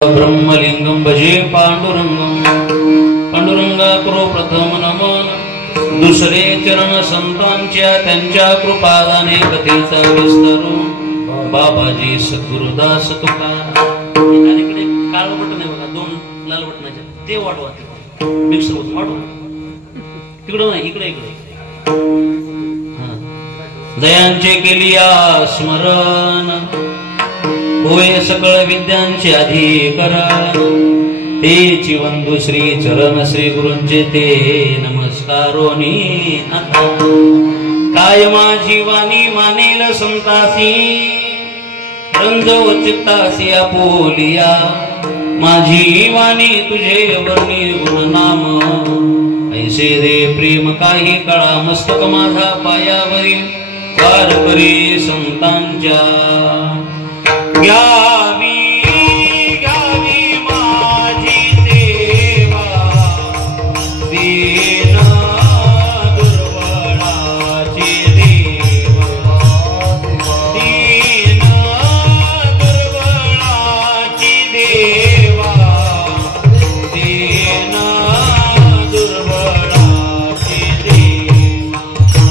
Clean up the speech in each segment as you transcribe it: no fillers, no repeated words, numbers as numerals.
ब्रह्मलिंगम भजे पांडुरंगम पांडुरंगा करो प्रथम नमन दुसरे चरण संतांच्या त्यांच्या कृपादाने कथेचा विस्तारू बाबाजी सद्गुरुदास तुकाराम। इकडे काळ बटन आहे बघा, दोन लाल बटनाचे ते वाढवा, मिक्सर होत वाढवा, तिकडं नाही इकडे इकडे जयांचे केलिया स्मरण होय सकळ विद्यांचे अधिकरण तेची वंदू श्री चरण श्री गुरूंचे ते नमस्कारोनी आता काय माझी वाणी मानेल संतासी रंजव चित्तासी आपोलिया माझी वाणी तुझे वर्णी गुणनाम ऐसे दे प्रेम काही काळा मस्तक माझा पायावरी वार करी संतांच्या गावी गावी माझी सेवा दीन दुर्बळाची देवा दीन दुर्बळाची देवा दीन दुर्बळाची देवा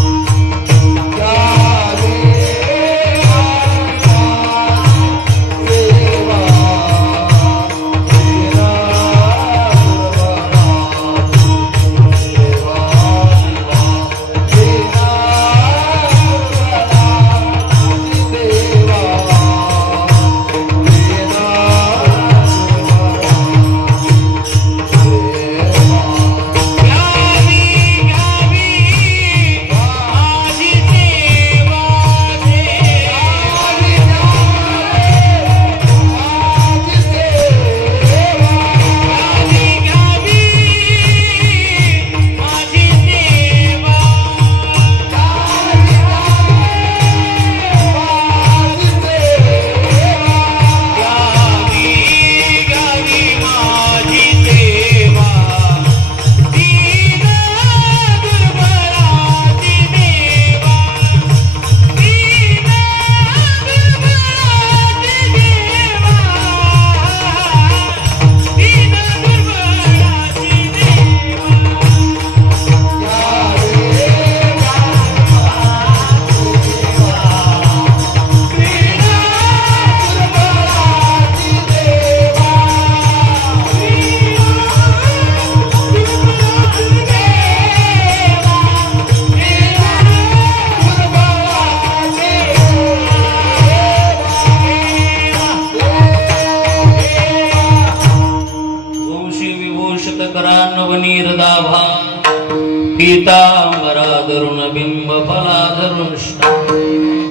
पीतांबराधरुण बिंब फलाधरुण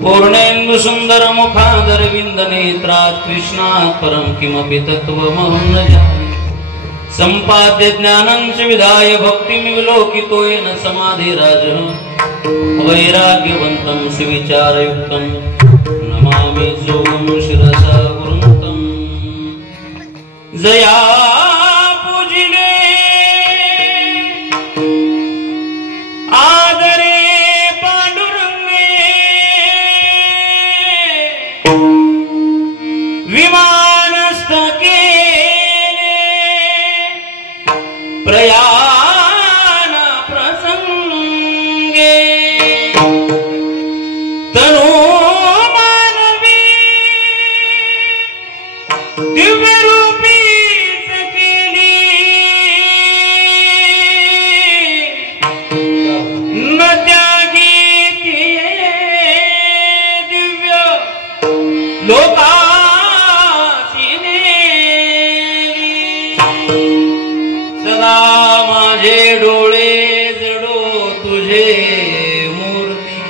पूर्णेन्दु सुंदर मुखाधर विंद नेत्रात् कृष्णात् परम किमपि तत्त्वमहं न जाने संपाद्य ज्ञानञ्च विधाय भक्तिं विलोकितो येन समाधिराज वैराग्यवन्तं सुविचारयुक्तं नमामि जोगं शिरसा गुरुन्तं जया प्रयाण प्रसंगे तनु मानवी दिव्य रूपी केली न त्यागी दिव्य लोका माझे डोळे जडो तुझे मूर्ती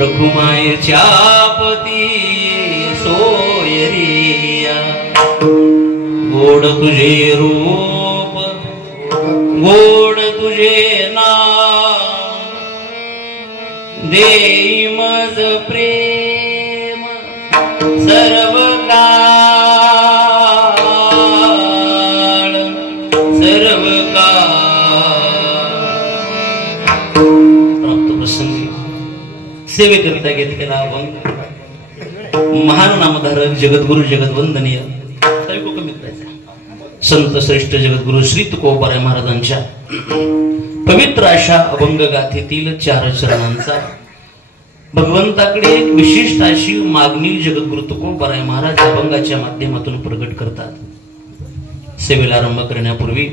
रघुमायेच्या पती सोयरिया गोड तुझे रूप गोड तुझे नाम देई मज प्रेम सर्व सेवेकरिता घेतलेला अभंग महान नामधारक जगद्गुरु जगद्वंदनीय संत श्रेष्ठ जगद्गुरु श्री तुकोबाराय महाराजांच्या पवित्र अशा अभंग गाथेतील 4 चरणांचा भगवंताकडे एक विशिष्ट अशी मागणी जगद्गुरु तुकोबाराय महाराज अभंगाच्या माध्यमातून प्रगट करतात। सेवेला आरंभ करण्यापूर्वी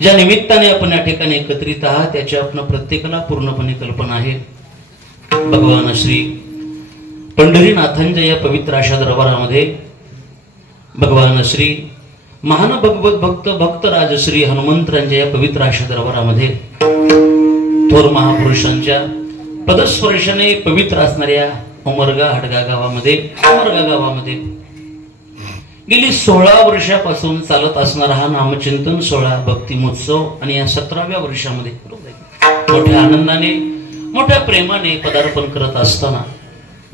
ज्या निमित्ताने आपण या ठिकाणी एकत्रित आहात त्याच्या आपण प्रत्येकाला पूर्णपणे कल्पना आहे। भगवान श्री पंढरीनाथांच्या या पवित्र अशा दरबारामध्ये भगवान श्री महान भगवत भक्त भक्तराज श्री हनुमंतरांच्या या पवित्र अशा दरबारामध्ये थोर महापुरुषांच्या पदस्पर्शाने पवित्र असणाऱ्या उमरगा हडगा गावामध्ये गेली 16 वर्षापासून चालत असणारा हा नामचिंतन सोहळा भक्ती महोत्सव आणि या 17व्या वर्षामध्ये मोठ्या आनंदाने मोठ्या प्रेमाने पदार्पण करत असताना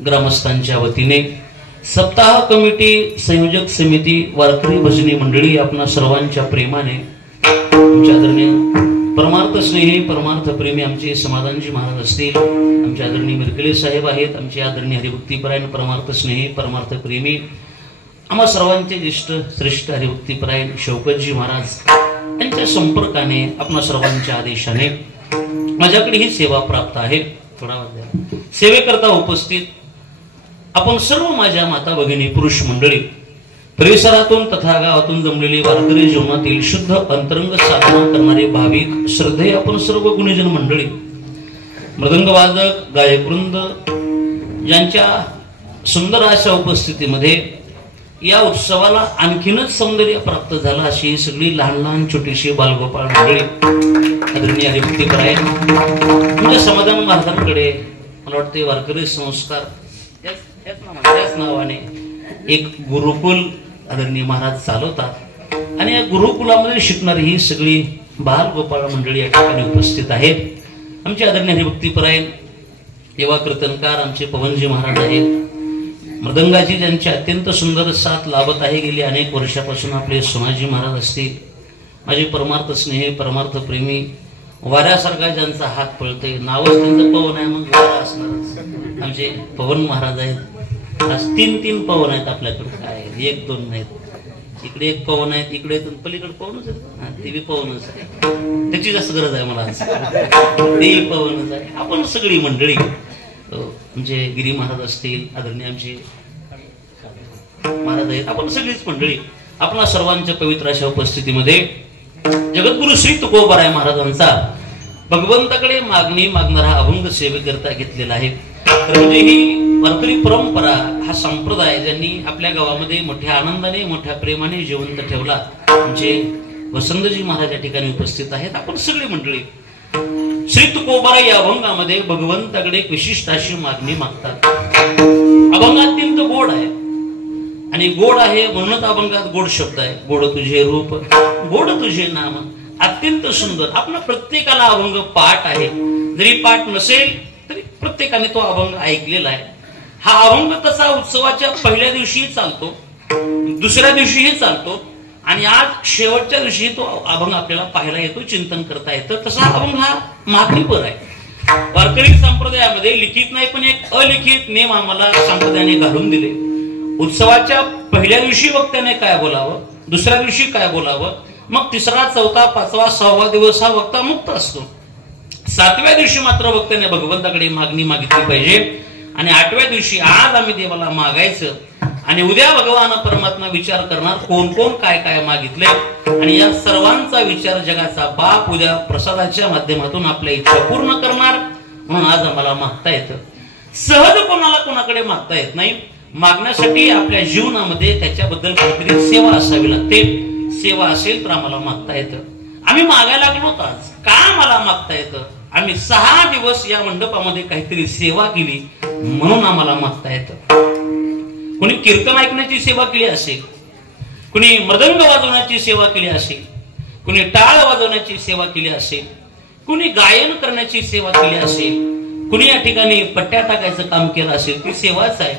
ग्रामस्थांच्या वतीने सप्ताह कमिटी संयोजक समिती वारकरी भजनी मंडळी आपणा सर्वांच्या प्रेमाने आमच्या आदरणीय परमार्थ स्नेही परमार्थ प्रेमी आमचे समाधानजी महाराज असतील, आमचे आदरणीय मिरकले साहेब आहेत, आमचे आदरणीय हरिभक्तीपरायण परमार्थ स्नेही परमार्थ प्रेमी आम्हा सर्वांचे ज्येष्ठ श्रेष्ठ हरिभक्तीपरायण शौकतजी महाराज यांच्या संपर्काने आपणा सर्वांच्या आदेशाने माझ्याकडे ही सेवा प्राप्त आहे। थोडा वेळ सेवेकरता उपस्थित आपण सर्व माझ्या माता भगिनी पुरुष मंडळी परिसरातून तथा गावातून जमलेली वारकरी जीवनातील शुद्ध अंतरंग साधना करणारे भाविक श्रद्धेय आपण सर्व गुणीजन मंडळी मृदंग वादक गायकवृंद यांच्या सुंदर अशा उपस्थितीमध्ये या उत्सवाला आणखीनच सौंदर्य प्राप्त झालं अशी सगळी लहान लहान छोटीशी बालगोपाळ मंडळी आदरणीय हरिभक्तीपरायण तुमच्या समाधान महाराजांकडे मला वाटते वारकरी संस्कार त्याच नावाने एक गुरुकुल आदरणीय महाराज चालवतात आणि या गुरुकुलामध्ये शिकणारी ही सगळी बाल गोपाळ मंडळी या ठिकाणी उपस्थित आहेत। आमचे आदरणीय हरिभक्तीपरायण युवा कीर्तनकार आमचे पवनजी महाराज आहेत। मृदंगाची ज्यांची अत्यंत सुंदर साथ लाभत आहे गेली अनेक वर्षापासून आपले सोनाजी महाराज असतील, माझे परमार्थ स्नेही परमार्थ प्रेमी वाऱ्यासारखा ज्यांचा हात पळते नावच त्यांचं पवन आहे मग वारा असणारच आमचे पवन महाराज आहेत। आज 3 पवन आहेत आपल्याकडे, काय 1-2 नाहीत, इकडे एक पवन आहेत इकडे पलीकडे पवनच आहेत, ते बी पवनच आहे, त्याची जास्त गरज आहे मला ते पवनच आहे। आपण सगळी मंडळी म्हणजे गिरी महाराज असतील आदरणीय आमचे महाराज आहेत, आपण सगळीच मंडळी आपण सर्वांच्या पवित्र अशा उपस्थितीमध्ये जगद्गुरु श्री तुकोबाराय महाराजांचा भगवंताकडे मागणी मागणारा अभंग सेवेकरता घेतलेला आहे। तर म्हणजे ही वारकरी परंपरा हा संप्रदाय ज्यांनी आपल्या गावामध्ये मोठ्या आनंदाने मोठ्या प्रेमाने जिवंत ठेवला आमचे वसंतजी महाराज या ठिकाणी उपस्थित आहेत। आपण सगळी मंडळी श्री तुकोबाराय या अभंगामध्ये भगवंताकडे एक विशिष्ट अशी मागणी मागतात। अभंग अत्यंत गोड आहे आणि गोड आहे म्हणूनच अभंगात गोड शब्द आहे। गोड तुझे रूप गोड तुझे नाम अत्यंत सुंदर। आपला प्रत्येकाला अभंग पाठ आहे, जरी पाठ नसेल तरी प्रत्येकाने तो अभंग ऐकलेला आहे। हा अभंग तसा उत्सवाच्या पहिल्या दिवशीही चालतो, दुसऱ्या दिवशीही चालतो आणि आज शेवटच्या दिवशी तो अभंग आपल्याला पाहायला येतो, चिंतन करता येतं। तसा अभंग हा मागणीपर आहे। वारकरी संप्रदायामध्ये लिखित नाही पण एक अलिखित नेम आम्हाला संप्रदायाने घालून दिले। उत्सवाच्या पहिल्या दिवशी वक्त्याने काय बोलावं, दुसऱ्या दिवशी काय बोलावं, मग तिसरा चौथा पाचवा 6वा दिवस हा वक्ता मुक्त असतो। 7व्या दिवशी मात्र वक्त्याने भगवंताकडे मागणी मागितली पाहिजे आणि 8व्या दिवशी आज आम्ही देवाला मागायचं आणि उद्या भगवान परमात्मा विचार करणार कोण कोण काय काय मागितले आणि या सर्वांचा विचार जगाचा बाप उद्या प्रसादाच्या माध्यमातून आपल्या इच्छा पूर्ण करणार। म्हणून आज आम्हाला मागता येतं, सहज कोणाला कोणाकडे मागता येत नाही। मागण्यासाठी आपल्या जीवनामध्ये त्याच्याबद्दल काहीतरी सेवा असावी लागते, सेवा असेल तर आम्हाला मागता येतं। आम्ही मागायला लागलो आज का मला मागता येतं, आम्ही 6 दिवस या मंडपामध्ये काहीतरी सेवा केली म्हणून आम्हाला मागता येतं। कोणी कीर्तन ऐकण्याची सेवा केली असेल, कोणी मृदंग वाजवण्याची सेवा केली असेल, कोणी टाळ वाजवण्याची सेवा केली असेल, कोणी गायन करण्याची सेवा केली असेल, कुणी या ठिकाणी पट्ट्या टाकायचं काम केलं असेल ती सेवाच आहे,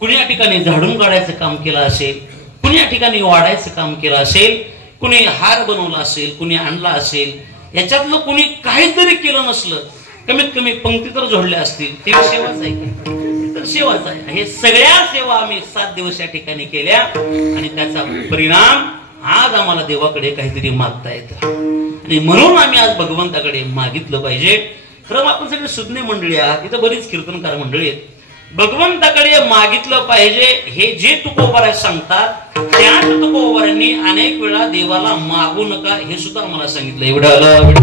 कुणी या ठिकाणी झाडून काढायचं काम केलं असेल, कुणी या ठिकाणी वाढायचं काम केलं असेल, कुणी हार बनवला असेल, कुणी आणला असेल, याच्यातलं कुणी काहीतरी केलं नसलं कमीत कमी पंक्ती तर जोडल्या असतील ते सेवाच आहे। तर सेवाच आहे. हे सगळ्या सेवा आम्ही 7 दिवस या ठिकाणी केल्या आणि त्याचा परिणाम आज आम्हाला देवाकडे काहीतरी मागता येतं आणि म्हणून आम्ही आज भगवंताकडे मागितलं पाहिजे. खरं आपण सगळे सुज्ञ मंडळी आहात, इथं बरीच कीर्तनकार मंडळी आहेत. भगवंताकडे मागितलं पाहिजे हे जे तुकोबारा सांगतात त्याच तुकोबारांनी अनेक वेळा देवाला मागू नका हे सुद्धा आम्हाला सांगितलं. एवढं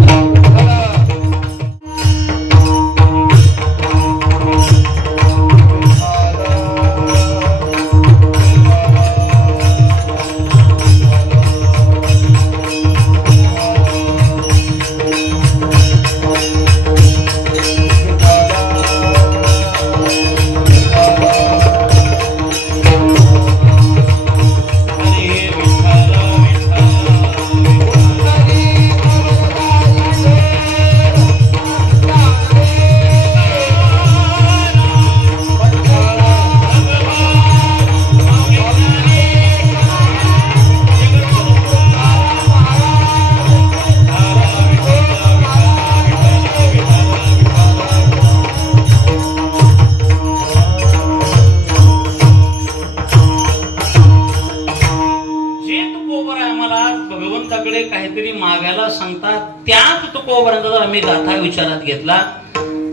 काहीतरी मागायला सांगतात. त्याच तुकोबारांचा आम्ही गाथा विचारात घेतला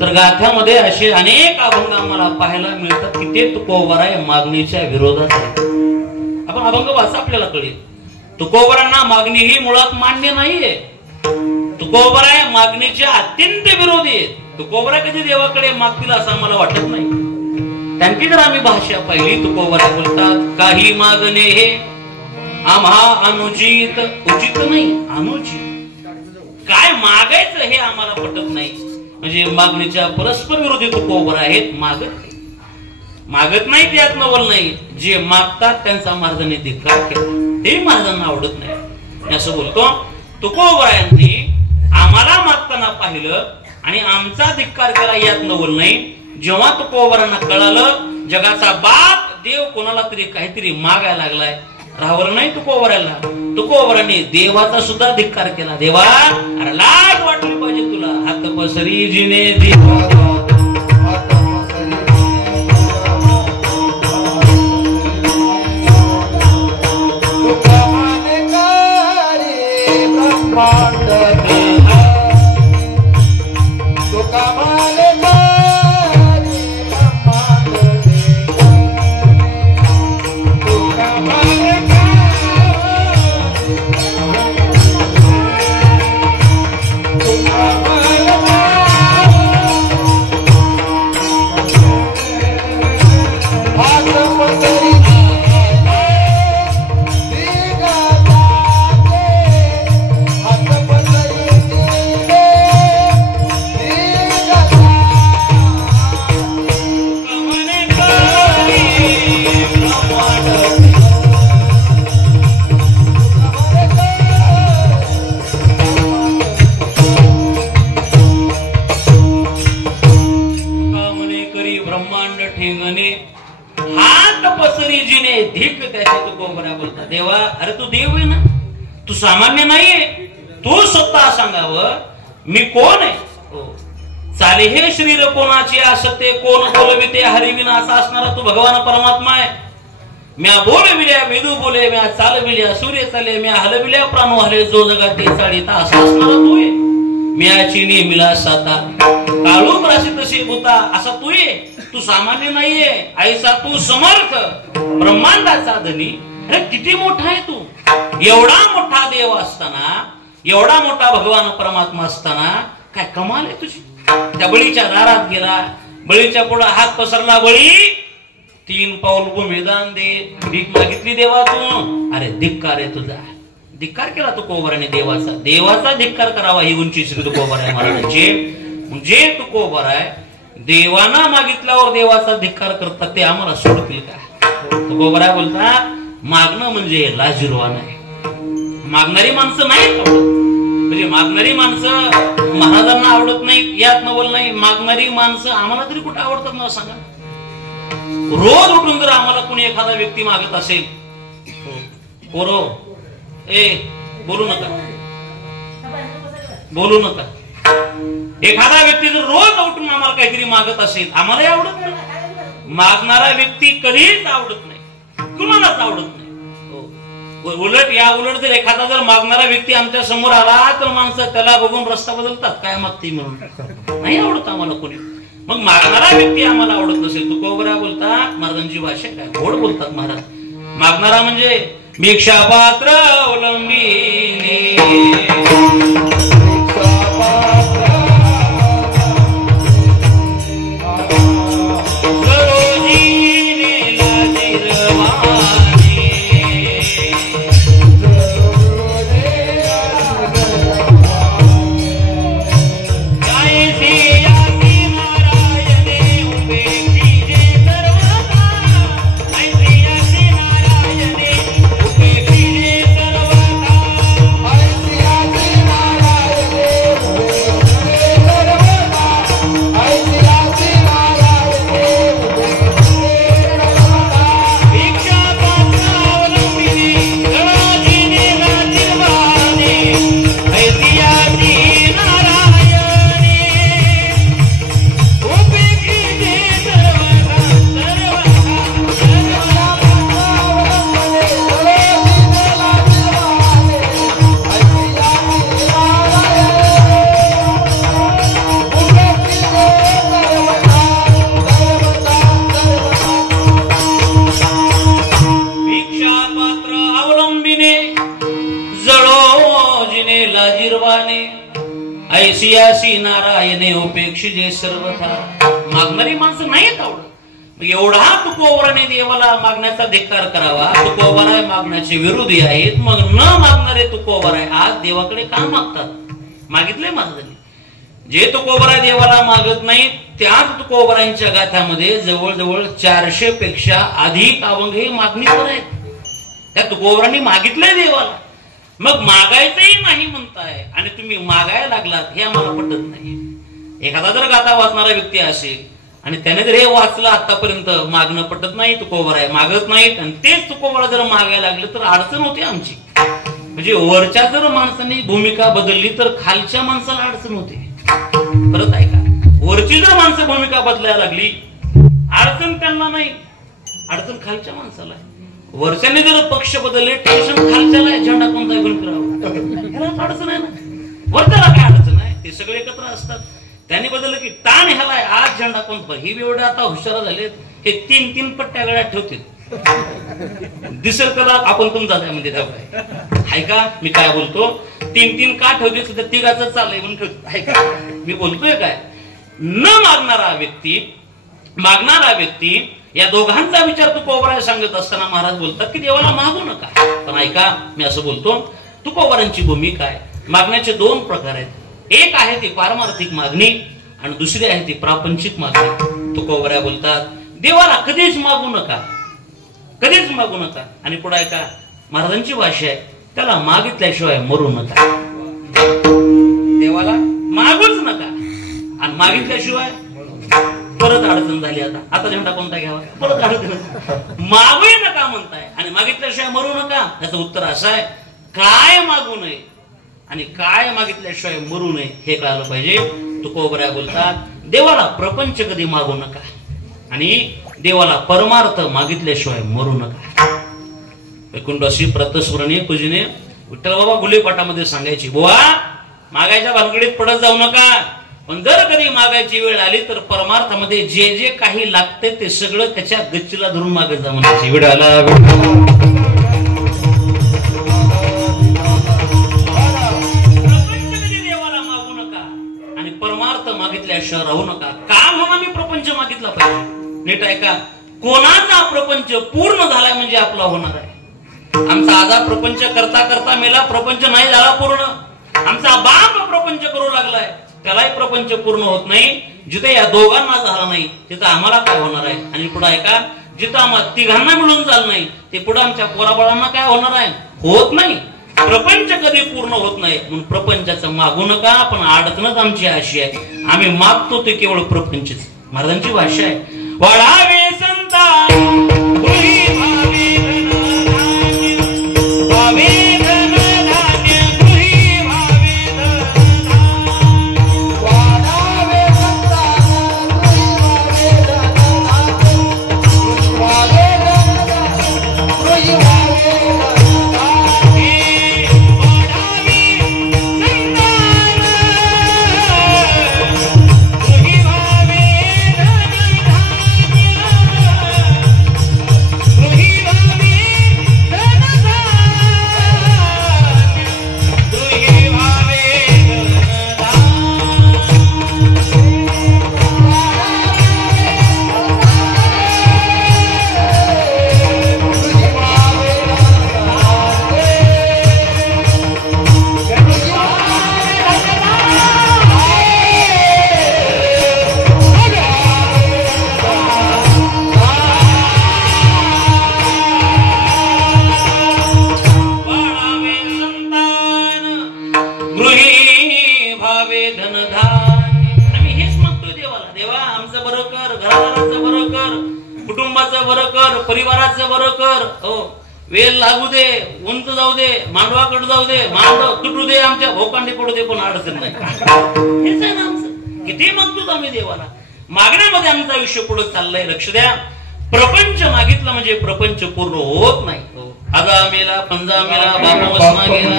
तर गाथ्यामध्ये असे अनेक अभंग आम्हाला पाहायला मिळतात की ते तुकोबारा मागणीच्या विरोधात आहेत. आपण अभंग वाचा आपल्याला कळेल. तुकोबारांना मागणी ही मुळात मान्य नाहीये. तुकोबारा मागणीच्या अत्यंत विरोधी आहेत. तुकोबारा कधी देवाकडे मागतील असं आम्हाला वाटत नाही. त्यांची जर आम्ही भाषा पाहिली तुकोबारा बोलतात काही मागणे हे आम्हा अनुचित उचित नाही. अनुचित काय मागायचं हे आम्हाला पटत नाही. म्हणजे मागणीच्या परस्पर विरोधी तुकोबारा आहेत. मागत नाही त्यात नवल नाही. जे मागतात त्यांचा महाराजांनी धिक्कार केला ते महाराजांना आवडत नाही असं बोलतो. तुकोबारांनी आम्हाला मागताना पाहिलं आणि आमचा धिक्कार केला यात नवल नाही. जेव्हा तुकोबारांना कळालं जगाचा बाप देव कोणाला तरी काहीतरी मागायला लागलाय राहावर नाही तुकोबाराला, तुकोबारांनी देवाचा सुद्धा धिक्कार केला. देवा अरे लाज वाटली पाहिजे तुला. हात पसरी जिने देवा देवा अरे तू देव आहे ना, तू सामान्य नाहीये. तू स्वतः सांगावं मी कोण आहे. चाले हे शरीर कोणाचे असते कोण बोलविते हरिविना असा असणारा तू भगवान परमात्मा आहे. म्या बोलविल्या वेदू बोले म्या चालविल्या सूर्य चाले म्या हलविल्या प्राणो हले जो जगा ते चाळीता असा असणारा तू आहे. म्याची नेमिला साता काळू प्राशी तशी भूता असा तू आहे. तू सामान्य नाहीये. ऐसा तू समर्थ ब्रह्मांडाचा धनी. अरे किती मोठा आहे तू. एवढा मोठा देव असताना एवढा मोठा भगवान परमात्मा असताना काय कमाल आहे तुझी. त्या बळीच्या दारात गेला. बळीच्या पुढे हात पसरला. बळी 3 पाऊल भूमिदान दे. भीक मागितली देवातून. अरे धिक्कार आहे तुझा. धिक्कार केला तुकोबाराने देवाचा. देवाचा धिक्कार करावा ही उंची श्री तुकोबारा महाराजांची. जे तुकोबारा आहे देवाना मागितल्यावर देवाचा धिक्कार करतात ते आम्हाला सोडतील का. तुकोबारा बोलतात मागणं म्हणजे लाजिरवाण आहे. मागणारी माणसं नाहीत. म्हणजे मागणारी माणसं महाराजांना आवडत नाही यात नवल नाही. मागणारी माणसं आम्हाला तरी कुठे आवडतात ना सांगा. रोज उठून जर आम्हाला कोणी एखादा व्यक्ती मागत असेल पोरो बोलू नका. एखादा व्यक्ती जर रोज उठून आम्हाला काहीतरी मागत असेल आम्हालाही आवडत नाही. मागणारा व्यक्ती कधीच आवडत नाही, कुणालाच आवडत नाही. उलट जर एखादा जर मागणारा व्यक्ती आमच्या समोर आला तर माणसं त्याला बघून रस्ता बदलतात, काय मागते म्हणून. नाही आवडत आम्हाला कोणी. मग मागणारा व्यक्ती आम्हाला आवडत नसेल, तुकोबरा बोलतात महाराजांची भाषा काय गोड बोलतात महाराज. मागणारा म्हणजे भिक्षा पात्र अवलंबीने, ऐसियासी नारायणे उपेक्षिजे सर्वथा. मागणारी माणसं नाहीत आवडत. एवढा तुकोबराने देवाला मागण्याचा धिक्कार करावा. तुकोबरा मागण्याचे विरोधी आहेत, मग न मागणारे तुकोबरा आज देवाकडे का मागतात? मागितले महाराजांनी. जे तुकोबरा देवाला मागत नाही त्याच तुकोबरांच्या गाथामध्ये जवळजवळ 400 पेक्षा अधिक अभंग हे मागणीवर आहेत. त्या तुकोबरांनी मागितलंय देवाला. मग मागायचंही नाही म्हणताय आणि तुम्ही मागायला लागलात, हे आम्हाला पटत नाही. एखादा जर गाथा वाचणारा व्यक्ती असेल आणि त्याने जर हे वाचलं आतापर्यंत, मागणं पटत नाही, तुकोबरा आहे मागत नाहीत, आणि तेच तुकोबरा जर मागायला लागलं तर अडचण होती आमची. म्हणजे वरच्या जर माणसांनी भूमिका बदलली तर खालच्या माणसाला अडचण होते. परत ऐका, वरची जर माणसं भूमिका बदलायला लागली अडचण त्यांना नाही, अडचण खालच्या माणसाला आहे. वरच्याने जर पक्ष बदलले टेन्शन खालच्याला आहे, झेंडा कोणता घेऊन फिरावा, अडचण आहे ना. वरच्याला काय अडचण आहे, ते सगळे एकत्र असतात. त्यांनी बदललं की ताण ह्याला आहे, आज झेंडा कोणता. ही एवढे आता हुशार झालेत, हे 3-3 पट्ट्या गळ्यात ठेवतील. दिसेल त्याला आपण तुमचा त्यामध्ये आहे का. मी काय बोलतो, 3-3 का ठेवते सुद्धा तिघाच चाललंय म्हणून ठेवतो. आहे का मी बोलतोय काय. न मागणारा व्यक्ती, मागणारा व्यक्ती, या दोघांचा विचार तुकोबरा सांगत असताना महाराज बोलतात की देवाला मागू नका. पण ऐका, मी असं बोलतो, तुकोबरांची भूमिका आहे. मागण्याचे 2 प्रकार आहेत. एक आहे ती पारमार्थिक मागणी आणि दुसरी आहे ती प्रापंचिक मागणी. तुकोबरा बोलतात देवाला कधीच मागू नका, कधीच मागू नका. आणि पुढे ऐका, महाराजांची भाषा आहे, त्याला मागितल्याशिवाय मरू नका. देवाला मागूच नका आणि मागितल्याशिवाय परत अडचण झाली. आता झेंडा कोणता घ्यावा, परत अडचण. मागू नका म्हणताय आणि मागितल्याशिवाय मरू नका. त्याचं उत्तर असं आहे, काय मागू नये आणि काय मागितल्याशिवाय मरू नये हे कळालं पाहिजे. तुकोबरा बोलतात देवाला प्रपंच कधी मागू नका आणि देवाला परमार्थ मागितल्याशिवाय मरू नका. वैकुंठवासी प्रतस्मरणीय पूजनीय विठ्ठल बाबा गुलेपाटामध्ये सांगायची, बुवा मागायच्या भानगडीत पडत जाऊ नका, पण जर कधी मागायची वेळ आली तर परमार्थामध्ये जे जे काही लागते ते सगळं त्याच्या गच्चीला धरून मागे जा म्हणायची. विडाला देवाला मागू नका आणि परमार्थ मागितल्याशिवाय राहू नका. का म्हणून मी प्रपंच मागितला पाहिजे. नीट ऐका, कोणाचा प्रपंच पूर्ण झालाय म्हणजे आपला होणार आहे. आमचा आजा प्रपंच करता करता मेला, प्रपंच नाही झाला पूर्ण. आमचा बाप प्रपंच करू लागलाय, त्यालाही प्रपंच पूर्ण होत नाही. जिथे या दोघांना झाला नाही तिथं आम्हाला काय होणार आहे. आणि पुढे ऐका, जिथं आम्हाला तिघांना मिळून झालं नाही ते पुढे आमच्या पोराबाळांना काय होणार आहे, होत नाही. प्रपंच कधी पूर्ण होत नाही म्हणून प्रपंचाचं मागू नका. पण अडचणच आमची अशी आहे, आम्ही मागतो ते केवळ प्रपंचच. महाराजांची भाषा आहे, वाढावे संता बरं कर, परिवाराचं बरं कर. हो, वेल लागू दे, उंच जाऊ दे, मांडवाकडे जाऊ दे, मांडव तुटू दे, आमच्या भोकांडी पडू दे, पण अडचण नाही. हेच आहे ना आमचं. किती मागतो आम्ही देवाला. मागण्यामध्ये आमचं आयुष्य पुढे चाललंय. लक्ष द्या, प्रपंच मागितलं म्हणजे प्रपंच पूर्ण होत नाही. आगा मेला, पंजा मेला, बाबा वसना गेला,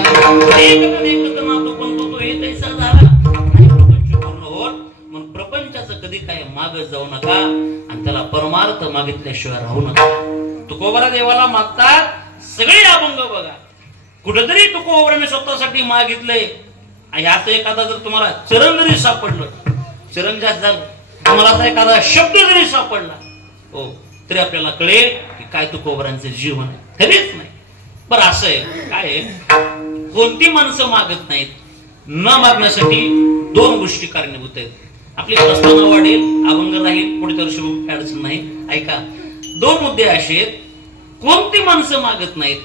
एकत्र नातो पण तो एक ऐसा झाला आणि प्रपंच पूर्ण होत. मग प्रपंचाचं कधी काय मागत जाऊ नका आणि त्याला परमार्थ मागितल्याशिवाय राहू नका. तुकोबरा देवाला मागतात सगळे अभंग बघा. कुठेतरी तुकोबराने स्वतःसाठी मागितलंय. याचं एखादा जर तुम्हाला चरण जरी सापडलं, चरण जास्त झालं, तुम्हाला एखादा शब्द जरी सापडला, हो, तरी आपल्याला कळेल की काय तुकोबरांचं जीवन आहे. खरीच नाही. बरं असं आहे काय, कोणती माणसं मागत नाहीत. न मागण्यासाठी दोन गोष्टी कारणीभूत आहेत. आपली प्रस्थान वाढेल, अभंग राहील, पुढे तर शुभ अडचण नाही. ऐका, दोन मुद्दे असे आहेत. कोणती माणसं मागत नाहीत.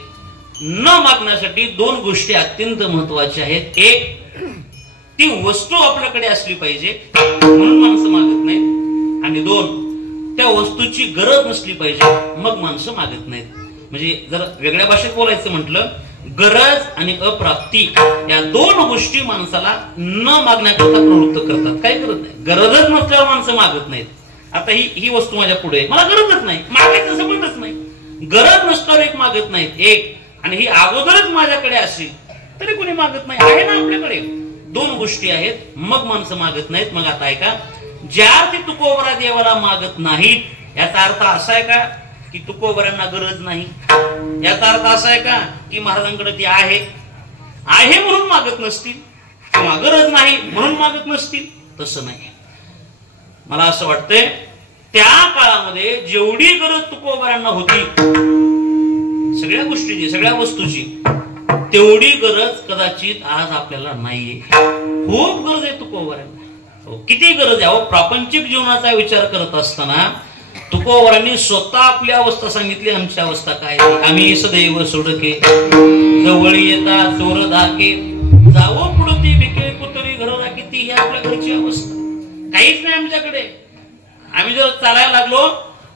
न मागण्यासाठी दोन गोष्टी अत्यंत महत्वाच्या आहेत. एक, ती वस्तू आपल्याकडे असली पाहिजे म्हणून माणसं मागत नाहीत. आणि दोन, त्या वस्तूची गरज नसली पाहिजे मग माणसं मागत नाहीत. म्हणजे जर वेगळ्या भाषेत बोलायचं म्हटलं, गरज आणि अप्राप्ती या दोन गोष्टी माणसाला न मागण्याकरता प्रवृत्त करतात. काय करत नाही. गरजच नसल्यावर माणसं मागत नाहीत. आता ही वस्तू माझ्या पुढे, मला गरजच नाही, मागायचं संबंधच नाही. गरज नसल्यावर एक मागत नाहीत एक, आणि ही अगोदरच माझ्याकडे असेल तरी कोणी मागत नाही. आहे ना आपल्याकडे. दोन गोष्टी आहेत मग माणसं मागत नाहीत. मग आता ऐका, ज्या ते तुकोबरा देवाला मागत नाहीत याचा अर्थ असा आहे का की तुकोबऱ्यांना गरज नाही? याचा अर्थ असा आहे का की महाराजांकडे ती आहे म्हणून मागत नसतील किंवा गरज नाही म्हणून मागत नसतील? तसं नाही. मला असं वाटतंय त्या काळामध्ये जेवढी गरज तुकोबऱ्यांना होती सगळ्या गोष्टीची, सगळ्या वस्तूची, तेवढी गरज कदाचित आज आपल्याला नाहीये. खूप गरज आहे तुकोबऱ्यांना. किती गरज आहे. प्रापंचिक जीवनाचा विचार करत असताना तुकोबरांनी स्वतः आपली अवस्था सांगितली. आमची अवस्था काय, आम्ही सदैव सोडके, जवळ येता चोर धाके, जावो पुढती भिके कुतरी घर राखी. ती ही आपल्या घरची अवस्था. काहीच नाही आमच्याकडे. आम्ही जर चालायला लागलो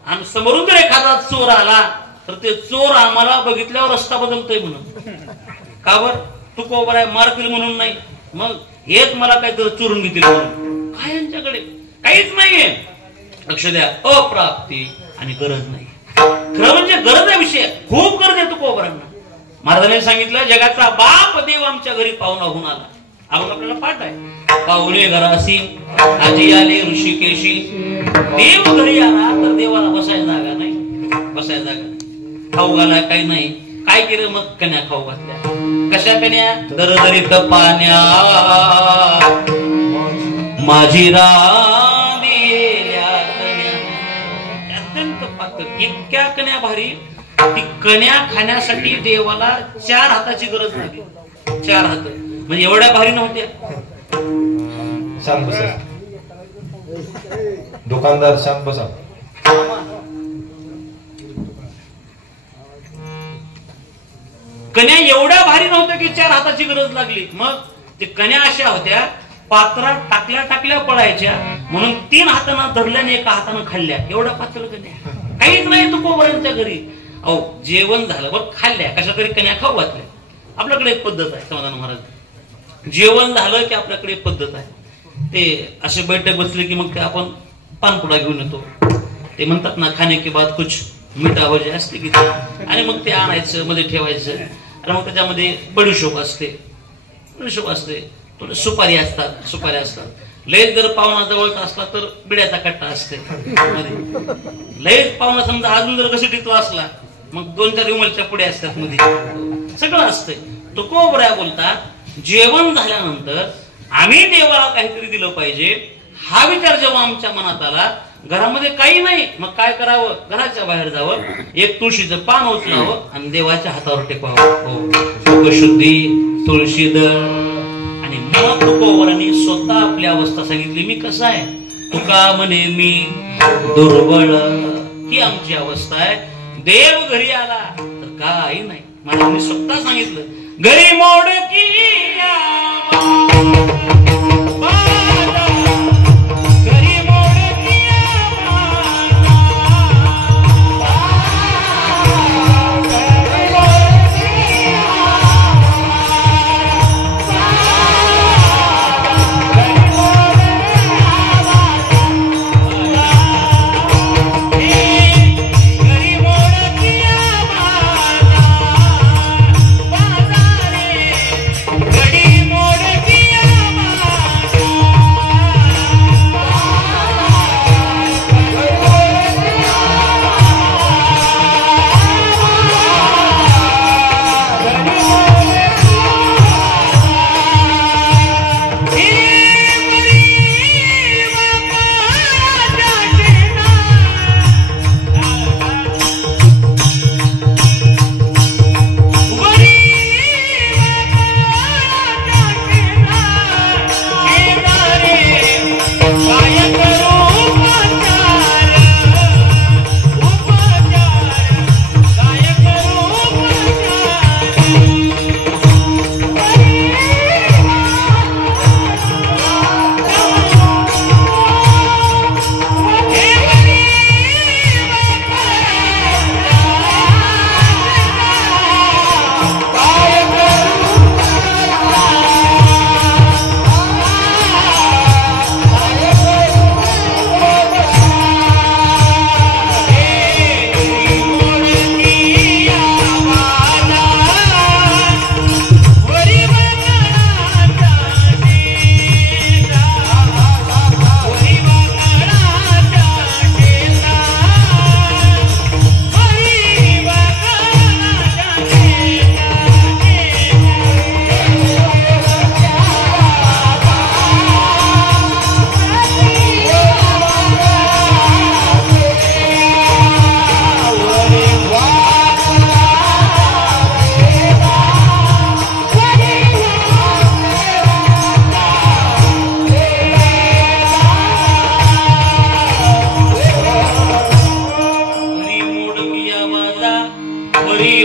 आणि समोरून जर एखादा चोर आला तर ते चोर आम्हाला बघितल्यावर रस्ता बदलतोय म्हणून. का बर? तुकोबरा मारतील म्हणून नाही, मग हेच मला काहीतरी चोरून घेतील म्हणून. काय यांच्याकडे काहीच नाहीये. लक्ष द्या, अप्राप्ती आणि गरज नाही. खरं म्हणजे गरज आहे विषय, खूप गरज आहे तुकोबरांना. महाराजांनी सांगितलं, जगाचा बाप देव आमच्या घरी पाहुणा होऊन आला. आपण आपल्याला पाठ आहे, पाहुणे घरासी आजी आले ऋषिकेशी. देव घरी आला तर देवाला बसायला जागा नाही, बसायला जागा नाही. खाऊ घाला काही नाही. काय केलं मग? कन्या खाऊ घातल्या. कशा कन्या? दरदरीत पाण्या माझी रांदिल्या कन्या. अत्यंत पातळ इतक्या कन्या भारी. ती कन्या खाण्यासाठी देवाला 4 हाताची गरज लागली. 4 हात म्हणजे एवढ्या भारी नव्हत्या. शांत बसा दुकानदार, शांत बसा. कन्या एवढ्या भारी नव्हत्या की 4 हाताची गरज लागली. मग ते कन्या अशा होत्या, पात्रात टाकल्या टाकल्या पडायच्या म्हणून 3 हातानं धरल्याने 1 हातानं खाल्ल्या. एवढ्या पातळ कन्या. काहीच नाही तुकोबरांच्या घरी. अहो जेवण झालं बघ, खाल्ल्या कशा तरी कन्या खाऊ घातल्या. आपल्याकडे एक पद्धत आहे समाधान महाराज, जेवण झालं की आपल्याकडे पद्धत आहे. ते असे बैठक बसले की मग ते आपण पानपुडा घेऊन येतो. ते म्हणतात ना, खाने के बाद कुछ मीठा हो जाए असते की, आणि मग ते आणायचं मध्ये ठेवायचं. आणि मग त्याच्यामध्ये बडीशोप असते, बडीशोप असते, थोडे सुपारी असतात. लयच जर पाहुणा जवळचा असला तर बिड्याचा कट्टा असते. लयच पाहुणा समजा अजून जर घसटीतला असला मग 2-4 विमलच्या पुड्या असतात मध्ये. सगळं असतंय. तुकोबरा बोलतात, जेवण झाल्यानंतर आम्ही देवाला काहीतरी दिलं पाहिजे हा विचार जेव्हा आमच्या मनात आला, घरामध्ये काही नाही मग काय करावं? घराच्या बाहेर जावं, एक तुळशीचं पान उचलावं आणि देवाच्या हातावर टेकवावं. शुद्धी तुळशी दळ. आणि मग तुकोबरांनी स्वतः आपली अवस्था सांगितली. मी कसा आहे? तुका म्हणे मी दुर्बळ. ही आमची अवस्था आहे. देव घरी आला तर काही नाही. महाराजांनी स्वतः सांगितलं, घरी मोडकी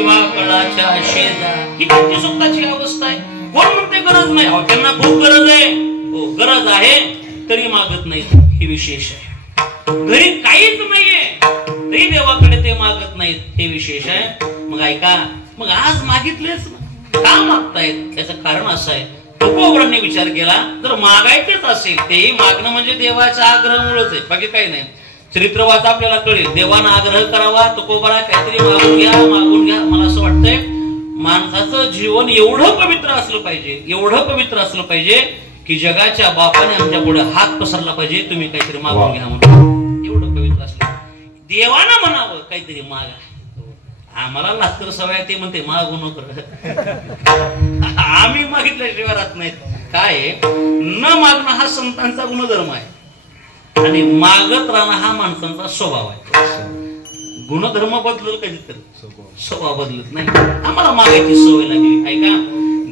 दिवाकळाच्या शेजा, ही त्यांची स्वतःची अवस्था आहे. कोण म्हणते गरज नाही? अहो त्यांना खूप गरज आहे. हो गरज आहे तरी मागत नाही, हे विशेष आहे. घरी काहीच नाहीये तरी देवाकडे ते मागत नाहीत, हे विशेष आहे. मग ऐका, मग आज मागितलेच का मागतायत? त्याचं कारण असं आहे, तुकोबरांनी विचार केला, जर मागायचेच असेल, तेही मागणं म्हणजे देवाच्या आग्रहामुळेच आहे, बाकी काही नाही. चरित्र वाचा आपल्याला कळेल. देवानं आग्रह करावा, तुकोबरा काहीतरी मागून घ्या, मागून घ्या. मला असं वाटतंय माणसाचं जीवन एवढं पवित्र असलं पाहिजे, एवढं पवित्र असलं पाहिजे की जगाच्या बापाने आमच्या पुढे हात पसरला पाहिजे, तुम्ही काहीतरी मागून घ्या म्हणून. एवढं पवित्र असलं देवानं म्हणावं काहीतरी मागा. आम्हाला लातर सवय ते म्हणते मागू नको, आम्ही मागितल्याशिवाय राहत नाहीत. काय न मागणं हा संतांचा गुणधर्म आहे आणि मागत राहणं हा माणसांचा स्वभाव आहे. गुणधर्म बदलत कधीतरी, स्वभाव बदलत नाही. आम्हाला मागायची सवय लागली. ऐका,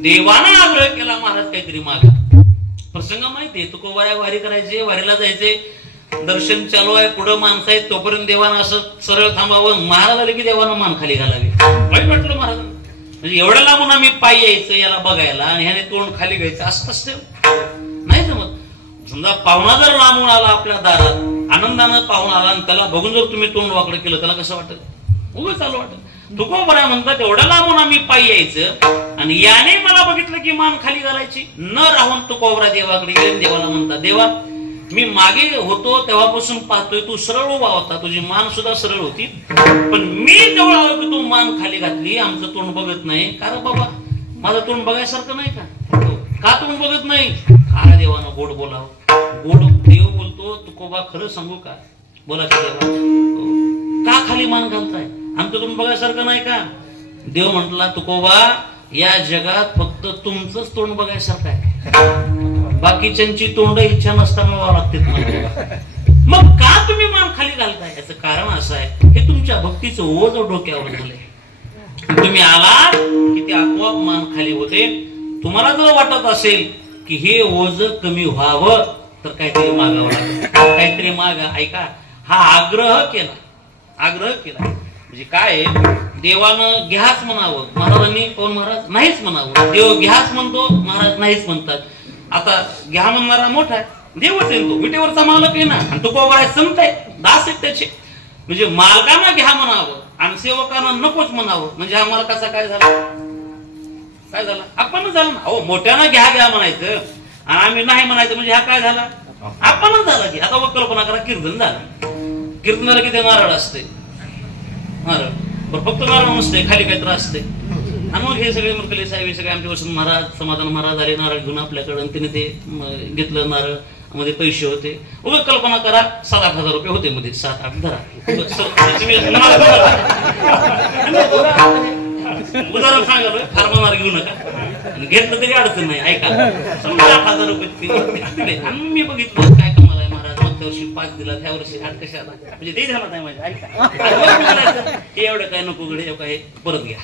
देवानं आग्रह केला महाराज काहीतरी मागा. प्रसंग माहितीये, तुकोबाया वारी करायचे, वारीला जायचे, दर्शन चालू आहे, पुढं माणसं आहेत, तोपर्यंत देवानं असं सरळ थांबावं. महाराज आले की देवानं मान खाली घालावी. वाईट वाटलं महाराज, म्हणजे एवढं लांबून आम्ही पायी यायचं याला बघायला आणि ह्याने तोंड खाली घ्यायचं असं असतं नाही जमत. समजा पाहुणा जर लांबून आला आपल्या दारात, आनंदानं पाहुणा आला आणि त्याला बघून जर तुम्ही तोंड वाकडं केलं, त्याला कसं वाटत? उभं चालू वाटत. तुकोबरा म्हणतात एवढ्या लांबून आम्ही पायी यायचं आणि याने मला बघितलं की मान खाली घालायची. न राहून तुकोबरा देवाकडे गेले, देवाला म्हणतात, देवा मी मागे होतो तेव्हापासून पाहतोय तू सरळ उभा होता, तुझी मान सुद्धा सरळ होती, पण मी जवळ आलो की तू मान खाली घातली, आमचं तोंड बघत नाही. कारण बाबा माझं तोंड बघायसारखं नाही का तोंड बघत नाही? काय देवानं गोड बोलावं. गोड देव बोलतो, तुकोबा खरं सांगू का, बोला देवा का खाली मान घालताय, आमचं तोंड बघायसारखं नाही का? देव म्हटला, तुकोबा या जगात फक्त तुमचंच तोंड बघायसारखं आहे, बाकीच्यांची तोंड इच्छा नसताना लागते तुम्हाला. मग का तुम्ही मान खाली घालताय? याचं कारण असं आहे, हे तुमच्या भक्तीचं ओझ डोक्यावर झालंय. तुम्ही आलात की ते आपोआप मान खाली होते. तुम्हाला जर वाटत असेल की हे ओझ कमी व्हावं तर काहीतरी मागावं लागेल, काहीतरी मागा. ऐका, हा आग्रह केला म्हणजे काय, देवानं घ्याच म्हणावं, महाराजांनी कोण महाराज नाहीच म्हणावं. देव घ्याच म्हणतो, महाराज नाहीच म्हणतात. आता घ्या म्हणणारा मोठा आहे, देवच आहे तो, विटेवरचा मालक आहे ना, आणि तो कोबरा संत आहे, दास आहे त्याचे. म्हणजे मालकानं घ्या म्हणावं आणि सेवकानं नकोच म्हणावं, म्हणजे हा मालकाचा काय झाला? आपणच झालं ना. अहो मोठ्यानं घ्या म्हणायचं आणि आम्ही नाही म्हणायचं, म्हणजे हा काय झाला? आपणच झाला की. आता कल्पना करा, कीर्तन झालं, कीर्तन झालं की ते नारळ असते, नारळ फक्त नारळ नसते, खाली काहीतरी असते. आणि मग हे सगळे मुरकले साहेब, हे सगळे आमच्या वसंत महाराज, समाधान महाराज आले नारळ घेऊन आपल्याकडे, तिने ते घेतलं नारळ, मध्ये पैसे होते. उगाच कल्पना करा, 7-8 रुपये होते मध्ये, 7-8 धरा उदाहरण सांगायला, फार मनावर घेऊ नका, घेतलं तरी अडचण नाही. ऐका, समजा 8,000 रुपये आणि मी बघितलं काय कमाल आहे महाराज, मागच्या वर्षी 5 दिला, ह्या वर्षी 8 कशाला, म्हणजे ते झालं नाही माझ्या. ऐका, एवढं काय नको गडे, काय परत घ्या.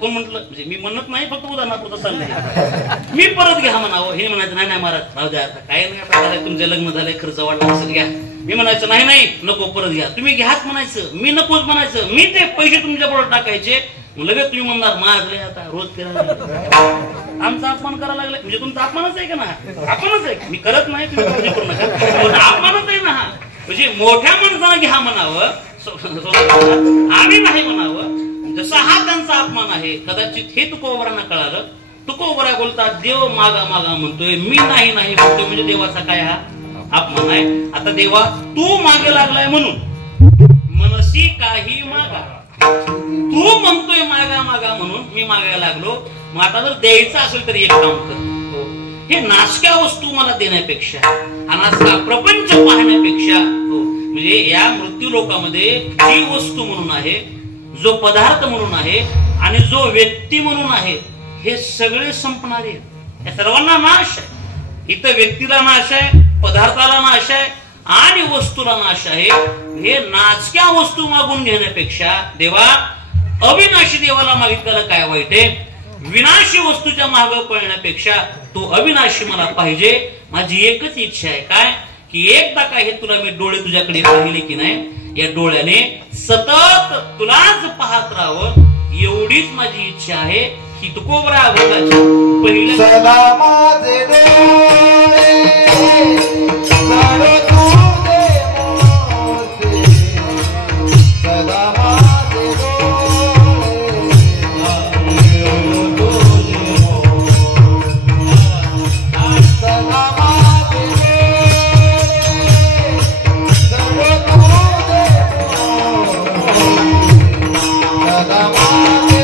कोण म्हटलं? म्हणजे मी म्हणत नाही, फक्त उदाहरणापुरतं सांगते, मी परत घ्या म्हणावं. हे म्हणायचं नाही महाराज राहू द्या, आता काय नाही, आता झालंय, तुमचे लग्न झालंय, खर्च वाढला असेल, घ्या. मी म्हणायचं नाही नको, परत घ्या. तुम्ही घ्याच म्हणायचं, मी नकोच म्हणायचं. मी ते पैसे तुमच्या पुढे टाकायचे, लगेच तुम्ही म्हणणार माझले आता रोज फिरायला, आमचा अपमान करायला लागला, म्हणजे तुमचा अपमानच आहे का ना? अपमानच आहे. मी करत नाही, तुम्ही काळजी करू नका, अपमानच आहे ना हा. म्हणजे मोठ्या माणसानं घ्या म्हणावं, आम्ही नाही म्हणावं, जसा हा त्यांचा अपमान आहे. कदाचित हे तुकोबरांना कळालं. तुकोबरा बोलतात, देव मागा म्हणतोय, मी नाही म्हणतोय, म्हणजे देवाचा काय हा अपमान आहे. आता देवा तू मागे लागलाय म्हणून मनसी काही मागा, तू म्हणतोय मागा म्हणून मी मागायला लागलो. मग आता जर द्यायचं असेल तर एक काम कर, हे नाशक्या वस्तू मला देण्यापेक्षा, अनाजका प्रपंच पाहण्यापेक्षा, म्हणजे या मृत्यू लोकामध्ये जी वस्तू म्हणून आहे, जो पदार्थ म्हणून आहे आणि जो व्यक्ती म्हणून आहे, हे सगळे संपणारे, या सर्वांना नाश आहे. इथं व्यक्तीला नाश आहे, पदार्थाला नाश आहे आणि वस्तूला नाश आहे. हे नाचक्या वस्तू मागून घेण्यापेक्षा देवा, अविनाशी देवाला मागितलेलं काय वाईट आहे? विनाशी वस्तूच्या मागे पळण्यापेक्षा तो अविनाशी मला पाहिजे. माझी एकच इच्छा आहे, काय की एकदा काय हे तुला मी डोळे तुझ्याकडे पाहिले की नाही, या डोळ्याने सतत तुलाच पाहत राहावं एवढीच माझी इच्छा आहे. ही तुकोबरा अभंगाच्या पहिल्या सदा माझे डोळे जडो तुझे मोती, सदा माझे डोळे जडो तुझे मोती, सदा माझे डोळे जडो तुझे मोती, सदा माझे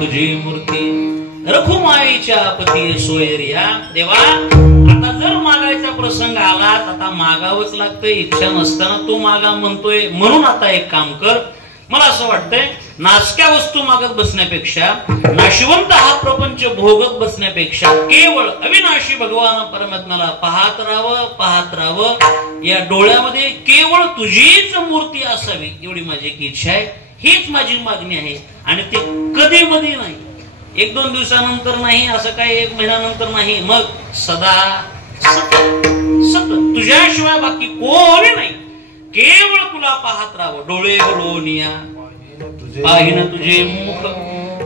तुझी मूर्ती रखुमाईच्या पती सोयरिया. देवा आता जर मागायचा प्रसंग आला आता मागावंच लागतंय. इच्छा नसताना तू मागा म्हणतोय म्हणून आता एक काम कर. मला असं वाटतंय नाशक्या वस्तू मागत बसण्यापेक्षा नाशिवंत हा प्रपंच भोगत बसण्यापेक्षा केवळ अविनाशी भगवान परमात्म्याला पाहत राहावं. या डोळ्यामध्ये केवळ तुझीच मूर्ती असावी एवढी माझी एक इच्छा आहे. हीच माझी मागणी आहे. आणि ते कधी मध्ये नाही, एक दोन दिवसानंतर नाही, असं काही एक महिन्यानंतर नाही, मग सदा सतत तुझ्याशिवाय बाकी कोणी नाही. केवळ तुला पाहत राहावं. डोळे गळोनिया पाहिन तुझे मुख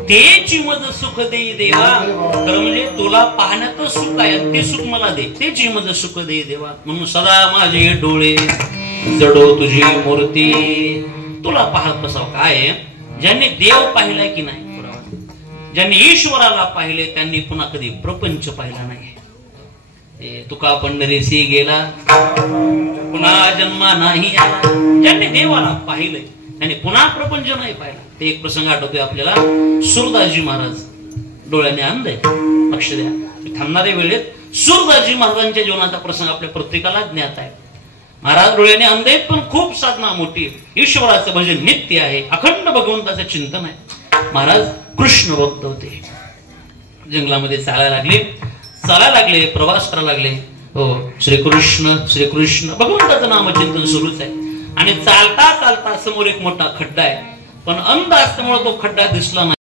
तेची मज सुख देई देवा. खरं म्हणजे तुला पाहण्यात सुख आहे, ते सुख मला दे, तेची मज सुख देई देवा. म्हणून सदा माझे डोळे जडो तुझी मूर्ती. तुला पाहत बसावं. काय ज्यांनी देव पाहिलाय की नाही, ज्यांनी ईश्वराला पाहिले त्यांनी पुन्हा कधी प्रपंच पाहिला नाही. तुका पंढरीसी गेला पुन्हा जन्मा नाही आला. ज्यांनी देवाला पाहिलंय त्यांनी पुन्हा प्रपंच नाही पाहिला. ते एक प्रसंग आठवतोय आपल्याला. सुरदासजी महाराज डोळ्याने अंध आहे. लक्ष द्या, थांबणाऱ्या वेळेत सुरदासजी महाराजांच्या जीवनाचा प्रसंग आपल्या प्रत्येकाला ज्ञात आहे. महाराज डोळ्याने अंध आहेत पण खूप साधना मोठी. ईश्वराचं भजन नित्य आहे. अखंड भगवंताचं चिंतन आहे. महाराज कृष्ण भक्त होते. जंगलामध्ये चालायला लागले, प्रवास करायला लागले. हो, श्रीकृष्ण श्रीकृष्ण भगवंताचं नामचिंतन सुरूच आहे. आणि चालता चालता समोर एक मोठा खड्डा आहे. पण अंध असल्यामुळे तो खड्डा दिसला नाही.